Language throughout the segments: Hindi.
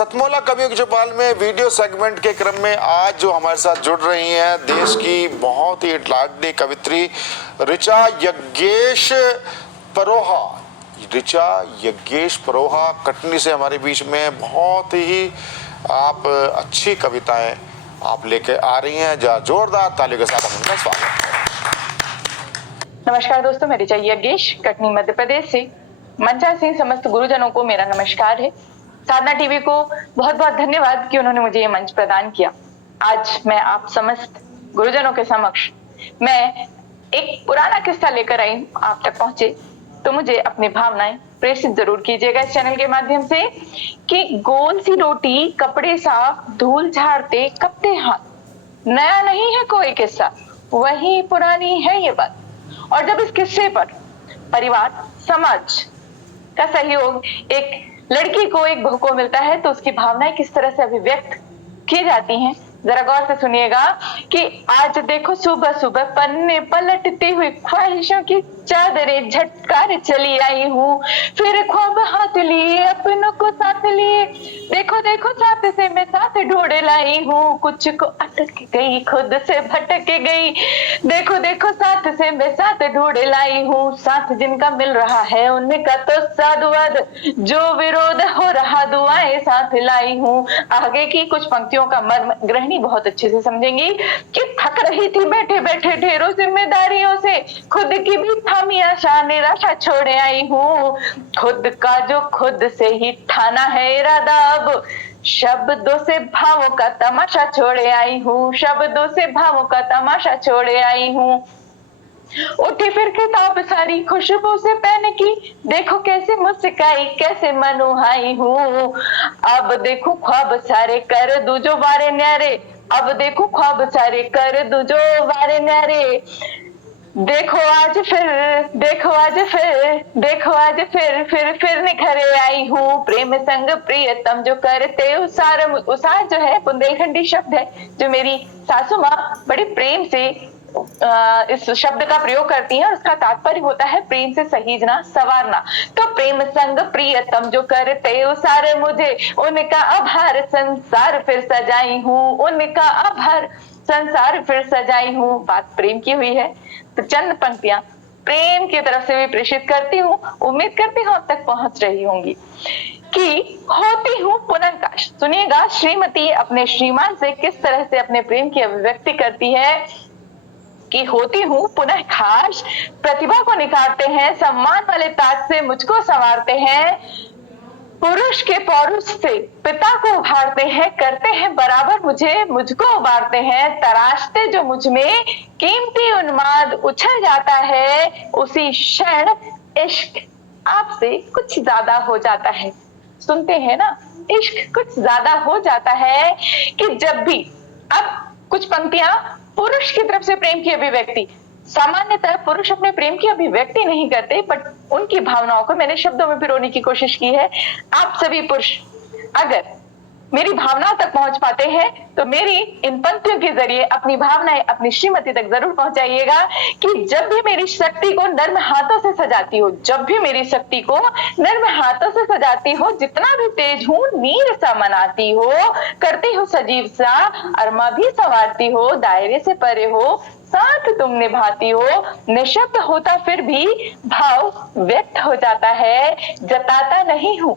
सतमोला कवियों की चौपाल में वीडियो सेगमेंट के क्रम में आज जो हमारे साथ जुड़ रही हैं देश की बहुत ही लाडली कवित्री ऋचा यज्ञेश परोहा। ऋचा यज्ञेश परोहा कटनी से हमारे बीच में बहुत ही आप अच्छी कविताएं आप लेके आ रही हैं। जोरदार तालियों के साथ हम उनका स्वागत है। नमस्कार दोस्तों, मैं ऋचा यज्ञेश कटनी मध्य प्रदेश से। मंचा से समस्त गुरुजनों को मेरा नमस्कार है। साधना टीवी को बहुत बहुत धन्यवाद कि उन्होंने मुझे ये मंच प्रदान किया। आज मैं आप समस्त गुरुजनों के समक्ष मैं एक पुराना किस्सा लेकर आई, आप तक पहुंचे तो मुझे अपनी भावनाएं प्रेषित जरूर कीजिएगा इस चैनल के माध्यम से कि गोल सी रोटी कपड़े साफ धूल झाड़ते कपते हाथ, नया नहीं है कोई किस्सा, वही पुरानी है ये बात। और जब इस किस्से पर परिवार समाज का सहयोग एक लड़की को एक बहू को मिलता है तो उसकी भावनाएं किस तरह से अभिव्यक्त की जाती हैं, जरा गौर से सुनिएगा कि आज देखो सुबह सुबह पन्ने पलटती हुई ख्वाहिशों की चादरें झटकार चली आई हूँ, फिर ख्वाब हाथ लिए अपनों को साथ लिए, देखो देखो साथ से मैं साथ ढूंढ लाई हूँ, कुछ को अटक गई खुद से भटक गई, देखो देखो साथ से मैं साथ ढूंढ लाई हूँ, साथ जिनका मिल रहा है उनका तो साधुवाद, जो विरोध हो रहा दुआएं साथ लाई हूँ। आगे की कुछ पंक्तियों का मर्म गृहिणी बहुत अच्छे से समझेंगी कि थक रही थी बैठे बैठे ढेरों जिम्मेदारियों से, खुद की भी थामी आशा निराशा छोड़े आई हूँ, खुद का जो खुद से ही ठाना है इरादा, अब शब्दों से भावों का तमाशा छोड़े आई हूँ, शब्दों से भावों का तमाशा छोड़े आई हूँ। उठी फिर किताब सारी खुशबू से पहन की, देखो कैसे मुस्काई कैसे मनोहाई हूँ, अब देखो ख्वाब सारे कर दूं जो वारे न्यारे, अब देखो ख्वाब सारे कर दूं जो वारे न्यारे, देखो आज फिर देखो आज फिर देखो आज फिर निखरे आई हूँ, प्रेम संग प्रियतम जो करते उसार जो है बुंदेलखंडी शब्द है जो मेरी सासू माँ बड़ी प्रेम से इस शब्द का प्रयोग करती हैं और उसका तात्पर्य होता है प्रेम से सहीजना सवारना। तो प्रेम संग प्रियतम जो करते उसार मुझे, उनका आभार संसार फिर सजाई हूँ, उनका आभार संसार फिर सजाई हूँ। बात प्रेम की हुई है तो चंद पंक्तियां प्रेम की तरफ से भी प्रेषित करती हूँ, उम्मीद करती हूँ अब तक पहुंच रही होंगी कि होती हूँ पुनः काश। सुनिएगा श्रीमती अपने श्रीमान से किस तरह से अपने प्रेम की अभिव्यक्ति करती है कि होती हूँ पुनः खास, प्रतिभा को निखारते हैं, सम्मान वाले ताज से मुझको संवारते हैं, पुरुष के पौरुष से पिता को उभारते हैं, करते हैं बराबर मुझको उबारते हैं, तराशते जो मुझ में कीमती उन्माद उछल जाता है, उसी क्षण इश्क आपसे कुछ ज्यादा हो जाता है। सुनते हैं ना, इश्क कुछ ज्यादा हो जाता है कि जब भी अब कुछ पंक्तियां पुरुष की तरफ से प्रेम की अभिव्यक्ति, सामान्यतः पुरुष अपने प्रेम की अभिव्यक्ति नहीं करते बट उनकी भावनाओं को मैंने शब्दों में पिरोने की कोशिश की है। आप सभी पुरुष अगर मेरी भावनाओं तक पहुंच पाते हैं तो मेरी इन पंक्तियों के जरिए अपनी भावनाएं अपनी श्रीमती तक जरूर पहुंचाइएगा कि जब भी मेरी शक्ति को नर्म हाथों से सजाती हो, जब भी मेरी शक्ति को नर्म हाथों से सजाती हो, जितना भी तेज हूँ नीर सा मनाती हो, करती हो सजीव सा अरमा भी संवारती हो, दायरे से परे हो साथ तुम निभाती हो, निशब्द होता फिर भी भाव व्यक्त हो जाता है, जताता नहीं हूँ,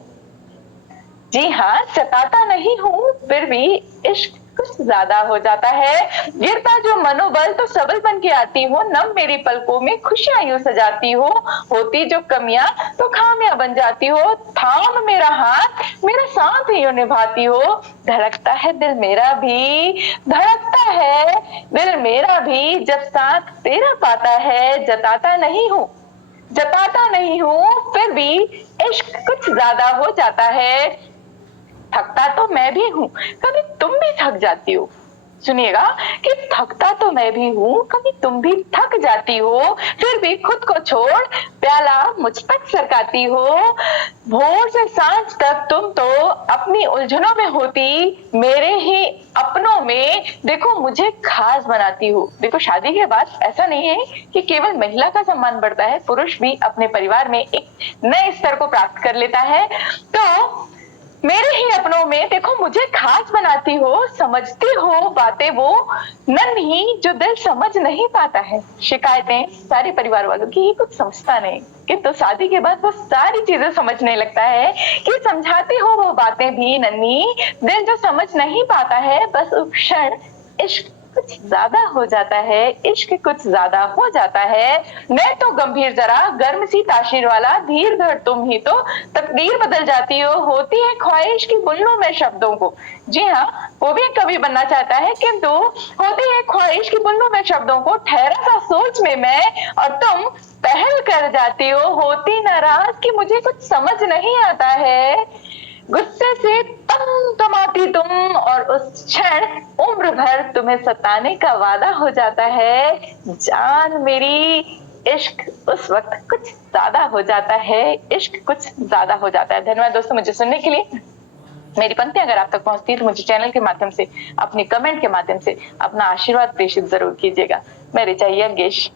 जी हाँ जताता नहीं हूँ फिर भी इश्क कुछ ज्यादा हो जाता है, गिरता जो मनोबल तो सबल बन के आती हो, नम मेरी पलकों में खुशियां यूं सजाती हो, होती जो कमियां तो खामियां बन जाती हो, थाम मेरा हाथ मेरा साथ यूं निभाती हो, धड़कता है दिल मेरा भी धड़कता है दिल मेरा भी जब साथ तेरा पाता है, जताता नहीं हूँ फिर भी इश्क कुछ ज्यादा हो जाता है, थकता तो मैं भी हूँ कभी तुम भी थक जाती हो। सुनिएगा कि थकता तो मैं भी हूँ कभी तुम भी थक जाती हो, फिर भी खुद को छोड़ प्याला मुझ तक सरकाती हो, भोर से सांझ तक तुम तो अपनी उलझनों में होती, मेरे ही अपनों में देखो मुझे खास बनाती हो। देखो शादी के बाद ऐसा नहीं है कि केवल महिला का सम्मान बढ़ता है, पुरुष भी अपने परिवार में एक नए स्तर को प्राप्त कर लेता है। तो मेरे ही अपनों में देखो मुझे खास बनाती हो, समझती हो बातें वो नन्ही जो दिल समझ नहीं पाता है। शिकायतें सारे परिवार वालों की, कुछ समझता नहीं, किंतु शादी के बाद वो सारी चीजें समझने लगता है कि समझाती हो वो बातें भी नन्ही, दिल जो समझ नहीं पाता है, बस उस क्षण इश्क कुछ ज्यादा हो जाता है, इश्क कुछ ज्यादा हो जाता है। मैं तो गंभीर जरा गर्म सी ताशीर वाला, धीर धड़ तुम ही तो तकदीर बदल जाती हो, होती है ख्वाहिश की बुल्लों में शब्दों को। जी हाँ, वो भी एक कवि बनना चाहता है, किंतु होती है ख्वाहिश की बुल्लों में शब्दों को, ठहरा सा सोच में मैं और तुम पहल कर जाती हो, होती नाराज कि मुझे कुछ समझ नहीं आता है। गुस्से से तमाती तुम और उस क्षण उम्र भर तुम्हें सताने का वादा हो जाता है। जान मेरी, इश्क उस वक्त कुछ ज्यादा हो जाता है, इश्क कुछ ज्यादा हो जाता है। धन्यवाद दोस्तों मुझे सुनने के लिए। मेरी पंक्तियां अगर आप तक पहुंचती है तो मुझे चैनल के माध्यम से, अपने कमेंट के माध्यम से अपना आशीर्वाद प्रेषित जरूर कीजिएगा। मैं ऋचा यज्ञेश